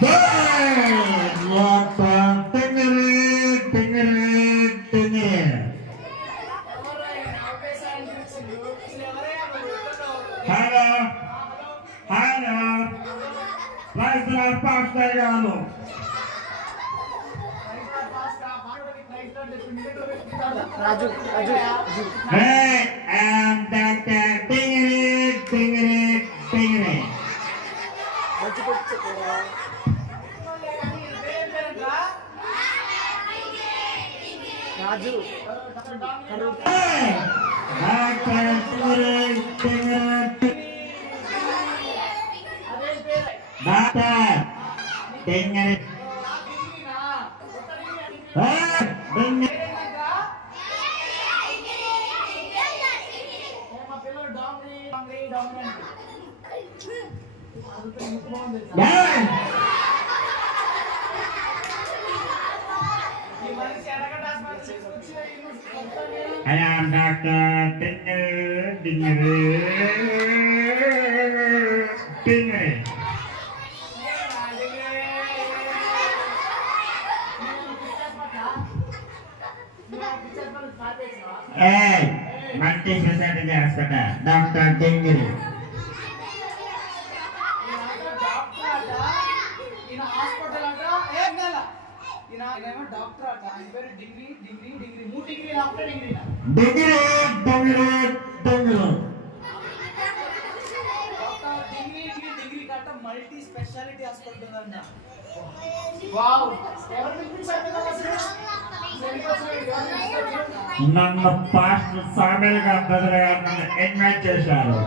Hello hello pastor గారు రాజు రాజు రాజు I am Dr. Dingle. Hey, multi specialty hospital, Dr. Dingle. Multi speciality hospital అంట. Wow, ఎవరు పిలిపించారు? నన్ను pastor Samuel గారు బ్రదర్ గారు నన్ను ఇన్వైట్ చేశారు.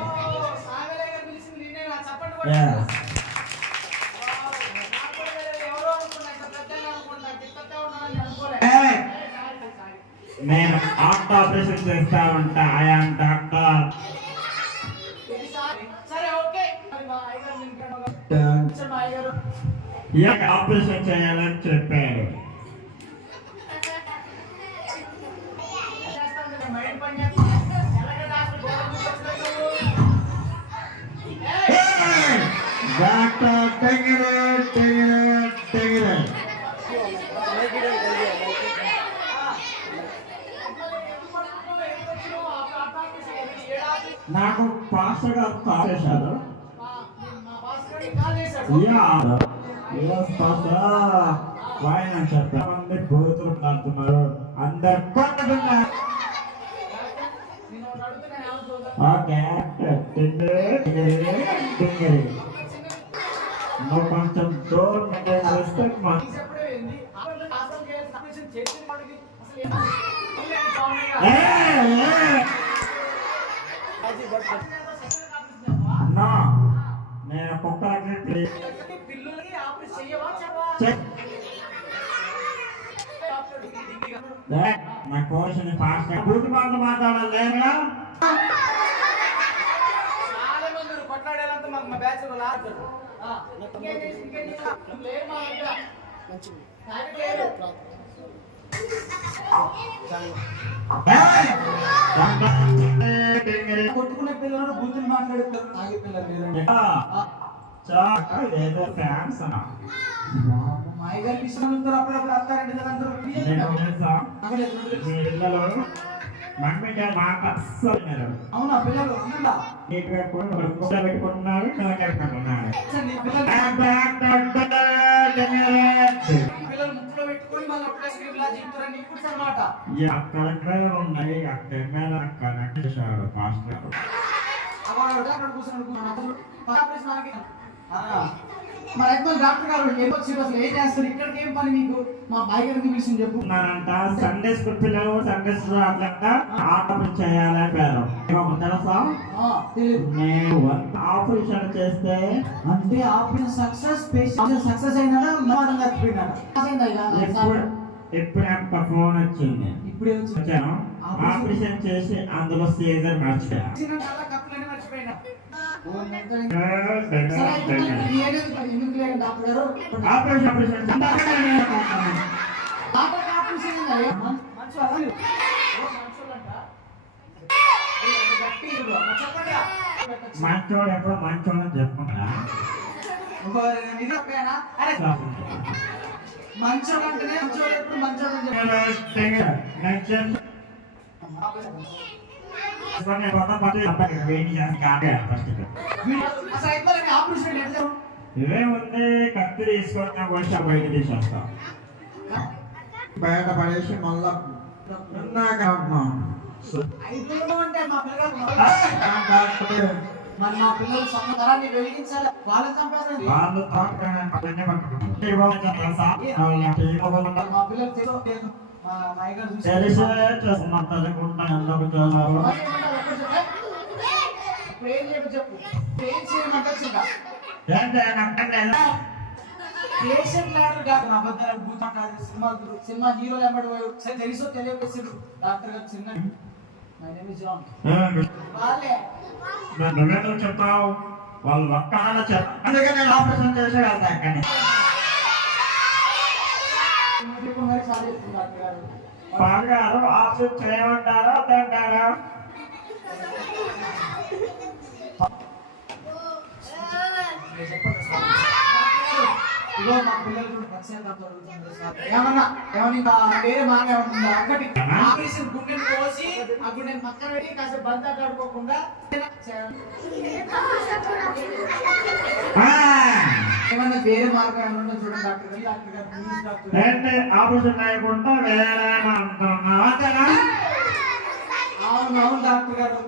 నేను హార్ట్ ఆపరేషన్ చేస్తా ఉంటా. I am doctor. ఆపరేషన్ చేయాలని చెప్పారు. నాకు పాస్టర్ గారు కాల్ చేశారు. చెప్పండి, బూతులు కాడుతున్నారు, అందరు కొట్టుకున్నారు. నువ్వు కొంచెం దూరం రెస్పెక్ట్ మా నేను కుక్కలకి నా కోర్సు ఫాస్ట్ బూతి మాటలు మాట్లాడాలి. లేదా కొట్లాడేలంతా మాకు మా బ్యాచ్ కొట్టుకునే పిల్లలు బూతులు మాట్లాడుతారు. తాగే పిల్లలు ఏదో ఫ్యాన్స్ మాయగారు పిల్లలు అప్పుడప్పుడు అత్తారండి అవునా పిల్లలు పెట్టుకుంటున్నారు. పిల్లలు ముక్కులో పెట్టుకొని మళ్ళీ అప్పుడే స్క్రీన్ లా చెప్తారని ఇప్పుడు అన్నమాట. అక్కడ ఉన్నాయి. అక్కడ చేశారు పాస్టర్. అక్కడ కూర్చొని మరి డాక్టర్ గారు అసలు ఏం చేస్తారు? ఇక్కడికి ఏం పని మీకు? మా బాయ్ గారికి విషయం చెప్పుకున్నానంట. సండే స్కూల్ పిల్లలు సండే స్కూల్ అట్లా ఆపరేషన్ చేయాలని పేరు తెలుసా? నేను ఆపరేషన్ చేస్తే అంటే ఆపరేషన్ సక్సెస్ అయినా ఇప్పుడు ఒక ఫోన్ వచ్చింది. ఇప్పుడే వచ్చాను. ఆపరేషన్ చేసి అందులో సీజర్ మర్చిపోయా. మంచోడు ఎప్పుడు మంచోడు చెప్పుకుంటా. ఇది ఒకేనా? అరే మంచోడు అంటేనే మంచోడు ఎప్పుడు మంచోడు అని చెప్పారు. అసలు అయిపోయి ఆపరేషన్ ఎట్లా ఇవేముంది కత్తి తీసుకొని వచ్చి బయట తీసేస్తాం బయట పడేసి మళ్ళా అయిపోయాడు అంటే మా పిల్లలు మరి మా పిల్లలు సమాధానాన్ని వెలిగించాలి. వాళ్ళని చంపేస్తారు. మా పిల్లలు తెలియదు. మా నాయకుడు చూసి తెలిసే చేస్తున్నారు చదువుకుంటా ఎందుకు చేస్తున్నారు ఇప్పుడు ఏం చెప్పు చెప్పు ఏం చేయమంటారు ఇంకా పేషెంట్ లాడర్ కాదు అబద్ధాలు భూతం కాదు సినిమా హీరోలు ఎమ్మడి సరే తెలుసో తెలియపేసాడు డాక్టర్ గారు చిన్న మై నేమ్ ఇస్ జాన్ వాళ్ళే నువ్వేదో చెప్పావు వాళ్ళు ఒక్క అందుకే నేను ఆపరేషన్ చేసే వెళ్తాను కానీ మరి సార్ డాక్టర్ గారు బాగారు ఆపరేషన్ చేయమంటారా వద్దంటారా ఇగో మా పిల్లలు ఏమన్నా ఇంకా వేరే బాగా ఉంటుందా ఒకటి ఆపరేషన్ గుండెని కోసి ఆ గుండెని పక్కన పెట్టి కాస్త బంతా కడుకోకుండా ఏమన్నా వేరే మార్గం ఏమన్నా చూడండి డాక్టర్ గారు డాక్టర్ గారు ప్లీజ్ డాక్టర్ ఆపరేషన్ చేయకుండా వేరే అవును డాక్టర్ గారు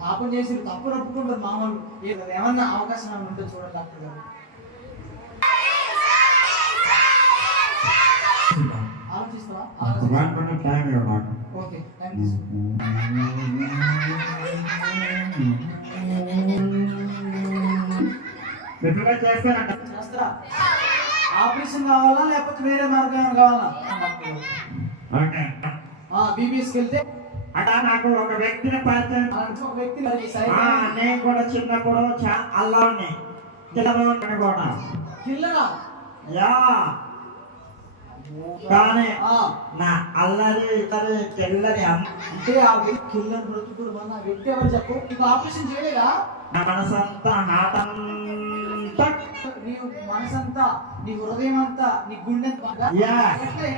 పాపం చేసి తప్పు ఒప్పుకుంటారు మామూలు ఏమన్నా అవకాశం ఏమైనా ఉంటే చూడండి డాక్టర్ గారు ఆలోచిస్తావా ఓకే థ్యాంక్ యూ చేస్తారా ఆపరేషన్ కావాలా లేకపోతే వేరే మార్గం ఏమైనా కావాలా బీబీఎస్కి వెళ్తే అలా నాకు ఒక వ్యక్తిని పరిచయం ఒక వ్యక్తి నేను కూడా చిన్నప్పుడు అల్లాని కిల్లలోని కూడా కిల్లరా యా కానీ నా అల్లరి ఇతరి కిల్లని అంటే ఆ వ్యక్తి కిల్లర్ బ్రతుకుడు మన వ్యక్తి ఎవరు చెప్పు నీకు ఆపరేషన్ చేయలేదా నా మనసంతా నాటంతా నీ మనసంతా నీ హృదయం అంతా నీ గుండె ఎట్లా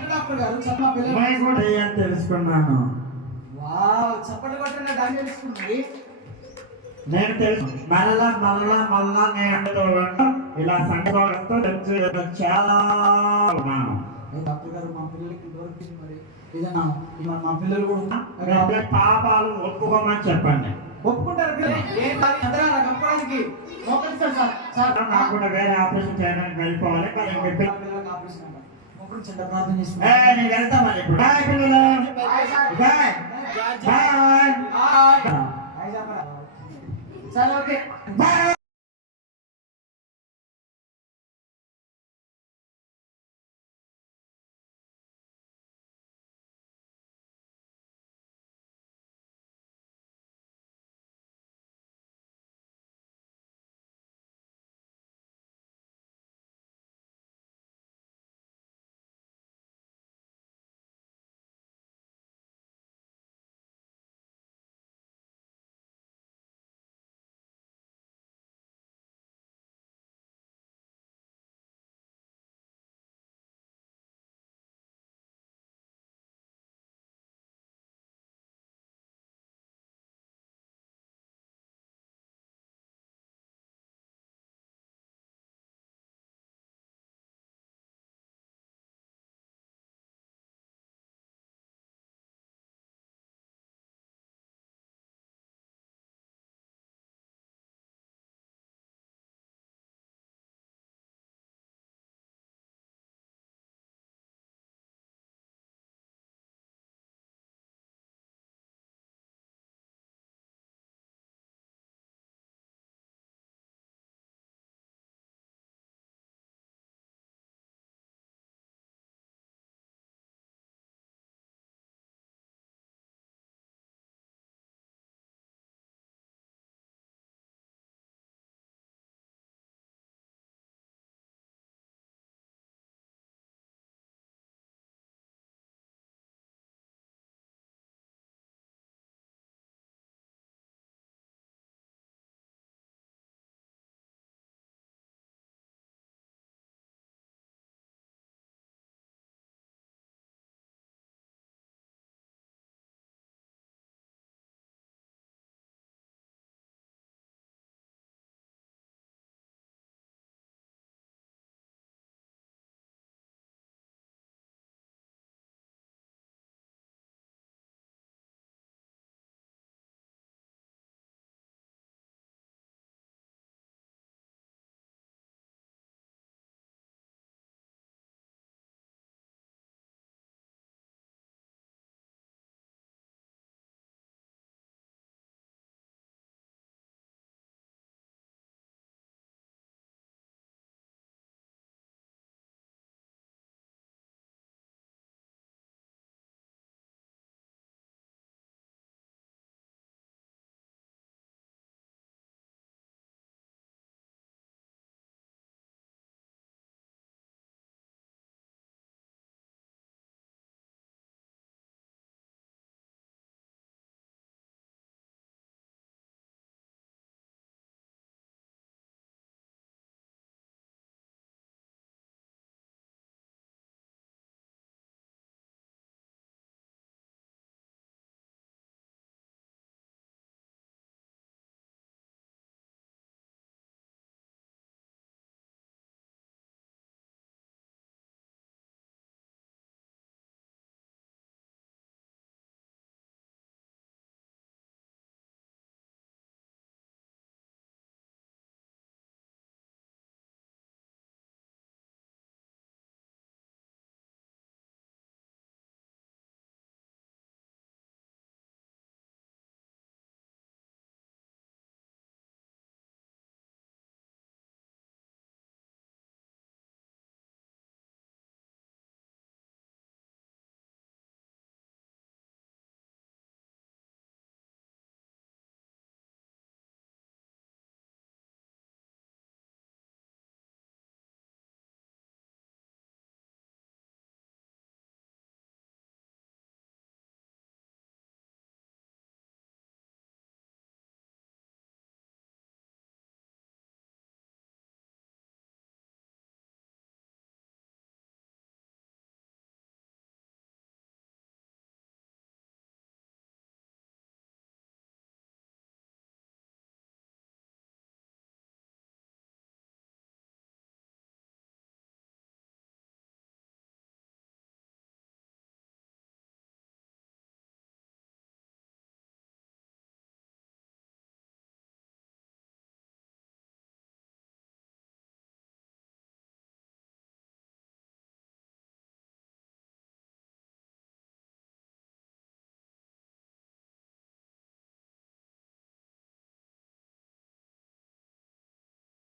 డాక్టర్ గారు చెప్పా పిల్లలు కూడా తెలుసుకున్నాను వావ్ చప్పటి కొట్టండి దాన్ని తెలుసుకుంది నేను తెలుసు మళ్ళా నేను ఇలా సంఘంతో చాలా ఉన్నాను డాక్టర్ గారు మా పిల్లలకి దొరికింది మరి ఏదన్నా మా పిల్లలు కూడా పాపాలు ఒప్పుకోమని చెప్పండి ఒప్పుకుంటారు కప్పడానికి నాకు కూడా వేరే ఆపరేషన్ చేయడానికి వెళ్ళిపోవాలి కానీ పిల్లలకి ఆపరేషన్ అంట మొక్కలు ప్రార్థన చేసుకుంటా నేను వెళ్తా మరి ఇప్పుడు బాయ్ పిల్లలు బాయ్ సరే ఓకే బాయ్